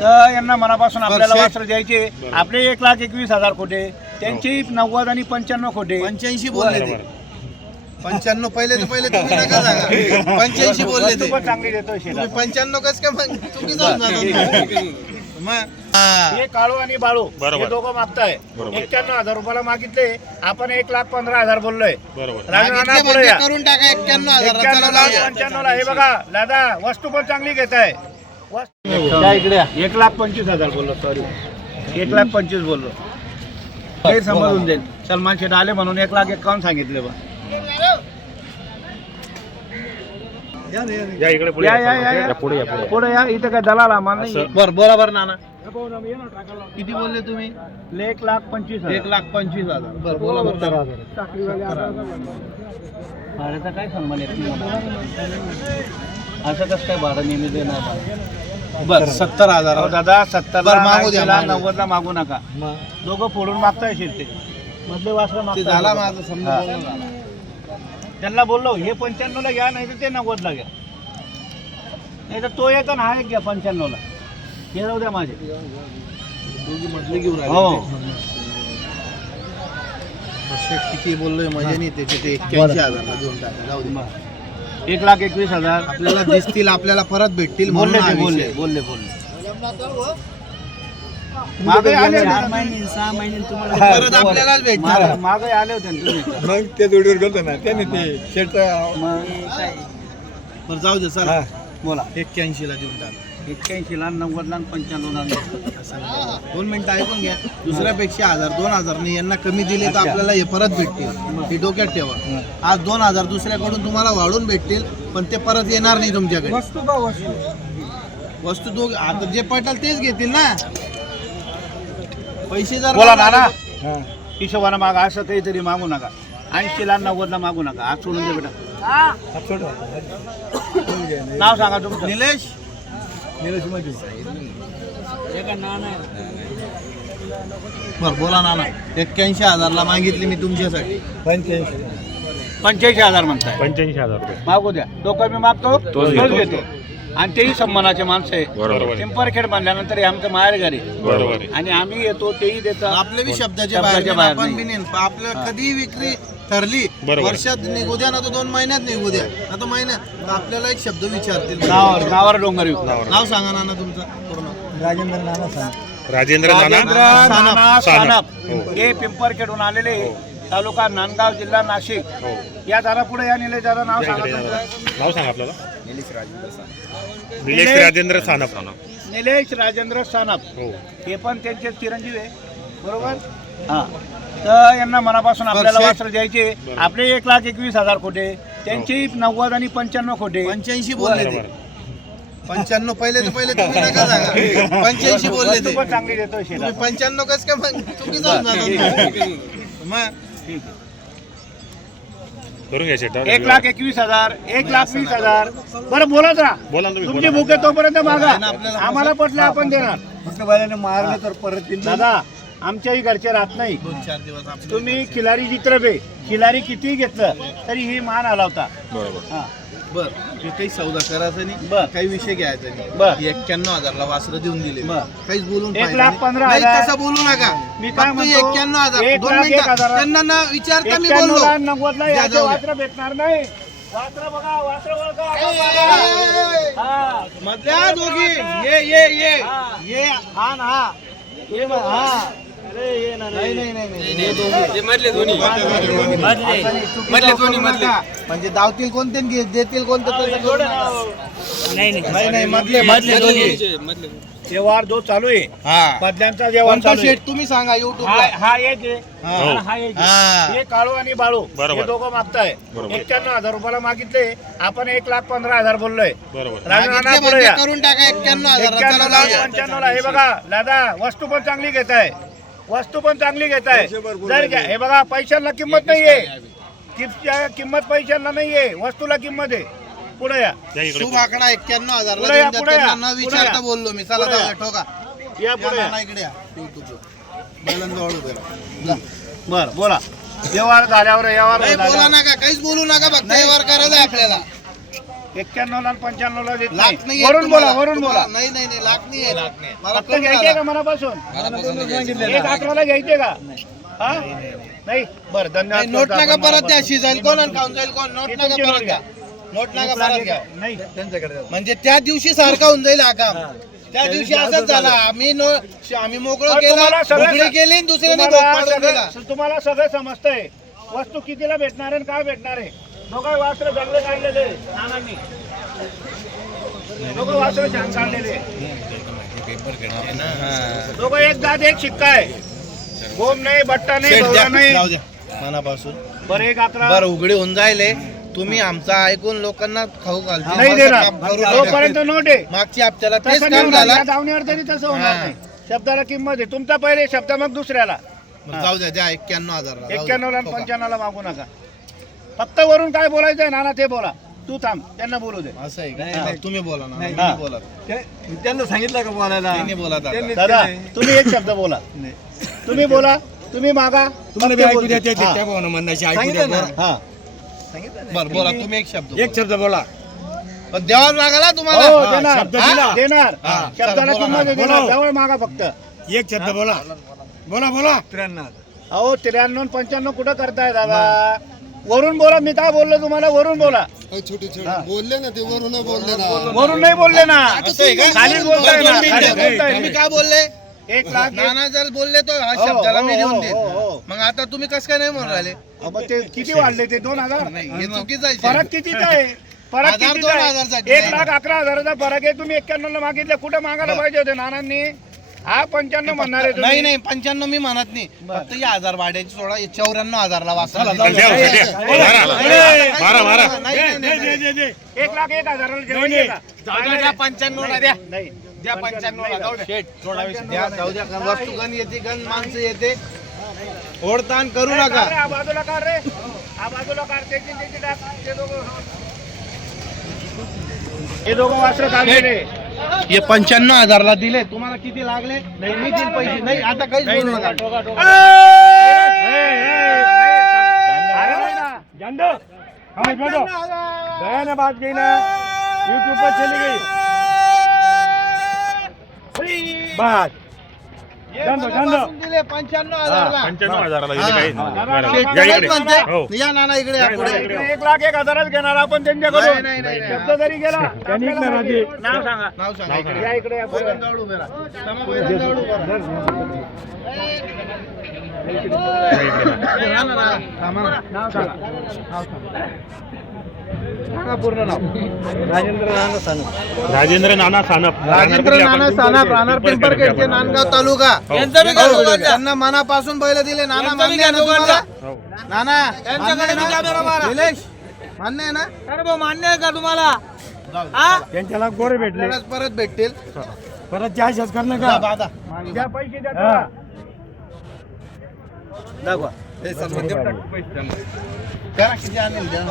तर यांना मनापासून आपल्याला वस्त्र द्यायचे. आपले 1,21,000 खोटे, त्यांची 90 आणि 95 खोटे. 85 बोलले ते. 95 पहिले तुम्ही नका सांगा. 85 बोलले ते. पण चांगली देतोय शेतात. तुम्ही 95 कस काय मग चुकीचं होऊन जातं. मग हे काळू आणि बाळू हे दोघं मागताय. 91,000 रुपयाला मागितले, आपण 1,15,000 बोललोय. मागितले म्हणजे करून टाका 91,000. चला जाऊया. 95 ला हे बघा दादा, वस्तू पण चांगली घेत आहे. 1,25,000 बोललो, सॉरी 1,25,000 बोललो. काही समजून जाईल. सलमान शेठ आले म्हणून 1,51,000 सांगितले बा. या इकडे पुढे या. इथं काय दलाल आम्हाला नाही. बर बरोबर नाना किती बोलले तुम्ही? 1,25,000. 1,25,000. बर बोला बरं. भाड्याचा काय संबंध येत असं कसं काय भाडं नेहमी देणार? बर 70,000. दादा 70 बरं, मागू द्या, 90 ला मागू नका. दोघं फोडून मागताय शेते मधले वासरा ते मागताय. झाला माझं समजा बोलणं झालं. त्यांना बोललो हे 95 ला घ्या, नाही तर ते 90 ला घ्या, नाही तर तो एक आणि हा एक घ्या 95 ला. हे जाऊ द्या माझे. दोघी मधले घेऊन आले. हो शेठ किती बोललोय मजा नाही त्याचे ते 81,000 ला घेऊन टाका. जाऊ दे. 1,21,000 आपल्याला दिसतील, आपल्याला परत भेटतील बोलले म्हणून हा ते, बोलले विषय. बोलले बोलले. मागे आले होते. परत आपल्यालाच भेटणार. मागे आले होते ना तुम्ही. मग त्या जोडीवर गेलतो ना त्याने ते शेट बरं जाऊ दे चला. बोला. 81 ला देऊन टाका. 81 ला 90 ला 95 ला. 2 मिनिटं ऐकून घ्या. दुसऱ्यापेक्षा 1,000 2,000 नाही यांना कमी दिले तर आपल्याला हे परत भेटतील. हे डोक्यात ठेवा. आज 2,000 दुसऱ्याकडून तुम्हाला वाढून भेटतील, पण ते परत येणार नाही तुमच्याकडे. वस्तू दोघ आता जे पटेल तेच घेतील ना. पैसे जर बोला ना हिशोबानं मागा. असं काहीतरी मागू नका. 80 ला 90 ला मागू नका. आज सोडून दे बेटा. नाव सांगा तुमचं. निलेश बर बोला ना. 81,000 ला मागितली मी तुमच्यासाठी. 85,000 म्हणताय. 85,000 रुपये. मागू द्या. तो कमी मागतो तोच घेतो. आणि तेही सन्मानाचे माणसं बरोबर आहे. आहे. पिंपरखेड बांधल्यानंतर हे आमचं माहेर घरी बरोबर आहे. आणि आम्ही येतो तेही देतो. आपले बी शब्दाचे शब्दाच्या बाहेर बाहेर आपण नाही. बी नाही. आपलं कधी विक्री ठरली बरोबर. वर्षात निघू द्या ना, तर 2 महिन्यात निघू द्या, आता महिन्यात, तर आपल्याला एक शब्द विचारतील. नावावर डोंगर विकू. नाव सांगा नाना तुमचं पूर्ण. राजेंद्र नाना राजेंद्र नाना सानप. हो. हे पिंपरखेडून आलेले. तालुका नांदगाव, जिल्हा नाशिक. हो. या दादा पुढे या. निलेश दादा नाव सांगा तुमचं. नाव सांगा आपल्याला. निलेश राजेंद्र सानप. निलेश राजेंद्र सानप. हो. हे पण त्यांचे चिरंजीव आहे. बरोबर. हा. तर यांना मनापासून आपल्याला शेठ. वस्त्र द्यायचे. आपले 1,21,000 खोटे, त्यांची 90 आणि 95 खोटे. 85 बोलले ते. 95 पहिले तुम्ही नका सांगा. 85 बोलले वस्तू ते. पण चांगली देतोय शेतात. तुम्ही 95 कस काय मग चुकीचं होऊन जातं. मग ठीक आहे. करून घ्या शेट. 1,21,000 1,20,000. बरं बोलत राहा. बोला ना तुम्ही. तुमची भूक आहे तोपर्यंत मागा. आपल्याला आम्हाला पटलं आपण देणार. फक्त बायाने मारले तर परत दादा आमच्याही घरचे राहत नाही. 2-4 दिवस आपले. तुम्ही खिलारी जित्रबे खिलारी किती घेतलं तरी ही मान आला होता. बरोबर. हा. बर हे काही सौदा करायचा नाही. बर. काही विषय घ्यायचा नाही. बर. 91,000 ला वासरं देऊन दिले. बर. काहीच बोलून 1,15,000. नाही, तसं बोलू नका. मी काय फक्त म्हणतो? 91,000. 2 1,01,000. त्यांना ना विचारता मी 91 बोललो. ला 90 ला द्या, याचे जाऊ द्या. वासरं भेटणार नाही. वासरं बघा, वासरं ओळखा. हा. मधल्या दोघी ये हा. ये हा ना हा. हे बघ, हा. अरे ये ना नाही नाही. नाही नाही नाही. हे दोघी. मधले दोन्ही मधले. म्हणजे दावतील कोणते आणि देतील कोणते तसं करू नका. नाही मधले दोन्ही. व्यवहार जो चालू आहे हा बदल्यांचा व्यवहार कोणता चालू आहे. शेट तुम्ही सांगा युट्यूब हा एक आहे. हा. आणि हा एक आहे. हा. हे काळू आणि बाळू बरोबर. हे दोघं मागताय. बरोबर. 91,000 रुपयाला मागितले, आपण 1,15,000 बोललोय. बरोबर. राजू नाना मागितले पुढे म्हणजे या. करून टाका 91,000. 91 चला ला जाऊया. 95 ला. हे बघा दादा वस्तू पण चांगली घेत आहे. वस्तू पण चांगली घेत आहे. जर घ्या. हे बघा पैशाला किंमत नाहीये. किंमत पैशाला नाहीये, वस्तूला किंमत आहे. पुढे या. या इकडे. शुभ आकडा 91,000 ला पुढे या, देऊन पुढे द्या. या. त्यांना न पुढे विचारता या. बोललो मी. चला पुढे या. जाऊया ठोका. या पुढे या. नाना इकडे या. युट्यूबला बैलांना ओळख द्या. बर बोला. व्यवहार झाल्यावर व्यवहार नाही बोला झाल्यावर. नका, काहीच बोलू नका. फक्त व्यवहार करायचा आहे आपल्याला. 91 ला 95 ला देत लाख नाही. नाही वरून बोला, वरून बोला. नाही नाही नाही, लाख नाही आहे. मला फक्त कमी घ्यायचे झाला. का मनापासून 1.11 घ्यायचे का हा नाही बरं नाही, धन्यवाद. नोट नका आपण परत द्या. मनापासून. शिजाईल कोण आणि खाऊन जाईल कोण. नोट हे नका तुमची परत नोट द्या. नोट नका परत घ्या. नाही म्हणजे त्या दिवशी सारखा होऊन जाईल हा काम. त्या दिवशी असंच झालं. आम्ही मोकळं पण केलं, तुम्हाला सगळं- मोकळी केली आणि दुसऱ्याने तुम्हाला भोग पाडून दिला. तुम्हाला सगळं समजतंय वस्तू कितीला भेटणार आहे आणि काय भेटणार आहे. दोघं वास्त्र चांगले काढलेले नानांनी, दोघं वास्त्र छान काढलेले, दोघं एक जात एक शिक्का आहे. गोम नाही, बट्टा नाही, शेट गवळा द्या, नाही. जाऊ द्या मनापासून. बरं 1.11 बरं उघडे होऊन जायले. तुम्ही आमचा ऐकून लोकांना खाऊ घालते. नाही असं देणार काम करू नका. जोपर्यंत नोट आहे मागच्या हप्त्याला तेच तसं काम नाही होणार. झालं. या दावणीवर तरी तसं होणार हा. नाही. शब्दाला किंमत आहे. तुमचा पहिले शब्द मग दुसऱ्याला. मग जाऊ द्या 91,000 ला. 91 ला 95 ला मागू नका. फक्त वरून काय बोलायचं आहे नाना ते बोला. तू थांब, त्यांना बोलू दे. असं आहे का? तुम्ही बोला ना. हा. तुम्ही बोला. त्यांना सांगितलं का बोलायला त्यांनी बोला आता. दादा तुम्ही एक शब्द बोला. तुम्ही बोला, तुम्ही मागा. तुम्हाला मग ते ऐकू बोलतील. द्या हा. त्या भावना म्हणण्याची ऐकू सांगितलं द्या ना. हा. बरं बोला तुम्ही एक शब्द एक शब्द बोला पण द्यावा लागला तुम्हाला. हो हा, देणार शब्द दिला. देणार हा. शब्दाला चला, किंमत आहे, बोला. देणार. जवळ मागा फक्त. एक शब्द बोला बोला बोला 93 अहो 93 95 कुठं करताय दादा. वरून बोला. मी काय बोललो तुम्हाला, वरून बोला. बोलले ना ते वरून बोलले ना वरून नाही बोलले ना, असं आहे का? खालीच बोलताय बरं, ना, दोन मिनिटं. खालीच बोलताय. तुम्ही काय बोलले? 1,00,000 नाना जर बोलले तर हा हो, शब्दाला मी हो, देऊन हो, देईन. हो. मग आता तुम्ही कसं काय नाही म्हणून राहिले? अहो, ते किती वाढले ते 2,000. नाही हे चुकीचं आहे. फरक कितीचा आहे. फरक 1,000, कितीचा 2,000 आहे. साठी 1,11,000चा फरक आहे. तुम्ही 91 ला मागितले. कुठे मागायला पाहिजे होते नानांनी. हा 95 म्हणणार आहे तुम्ही. नाही नाही 95 मी म्हणत नाही. फक्त या 1,000 भाड्याची सोडा 94,000 ला वाचला. द्या, द्या, द्या. मारा मारा नाही, नाही, नाही, नाही. 1,01,000 जेवायचे का? द्या 95 ला द्या. नाही. द्या 95 ला जाऊ द्या. द्या, जाऊ द्या. वस्तू गण येते, गण माणसं येते. ओढताण करू नका. हा बाजूला काढ रे. हा बाजूला काढ. त्याची टाक. ते दोघं. हे दोघं वासरं काढलेले. हे 95,000 ला दिले. तुम्हाला किती लागले? नाही मी दिले पैसे. नाही आता काहीच बोलू नका. अरे नाही ना. झंडो हाँ झंडो गया ना बात गई ना यूट्यूब पर चली गई बस झंडो झंडो पासून दिले 95,000 ला. 95,000 ला दिले काही शेठ या काय इकडे. म्हणते? हो. या नाना इकडे या पुढे. 1,01,000 घेणार आपण त्यांच्याकडून. नाही, नाही, नाही. शब्द जरी गेला त्यांनी इकडे राहते. नाव सांगा. नाव सांगा इकडे. या इकडे या पुढे. बैलगाडू उभे राहा. समा बैलगाडू उभे राहा. नाना, नाना. थांबा ना. नाव सांगा. सांगा पूर्ण नाव. राजेंद्र नाना सानप राजेंद्र नाना सानप राहणार पिंपरखेडचे नांदगाव तालुका. हो, त्यांना मनापासून बैल दिले. नाना मान्य आहे ना तुम्हाला? हो. नाना मान्य आहे ना? निलेश मान्य आहे ना? मान्य आहे का तुम्हाला त्यांच्याला गोरे भेटले आपल्यालाच परत भेटतील. परत जास्त करणं जा, का दादा. द्या पैसे द्या त्याला. करा किती आणेल द्या.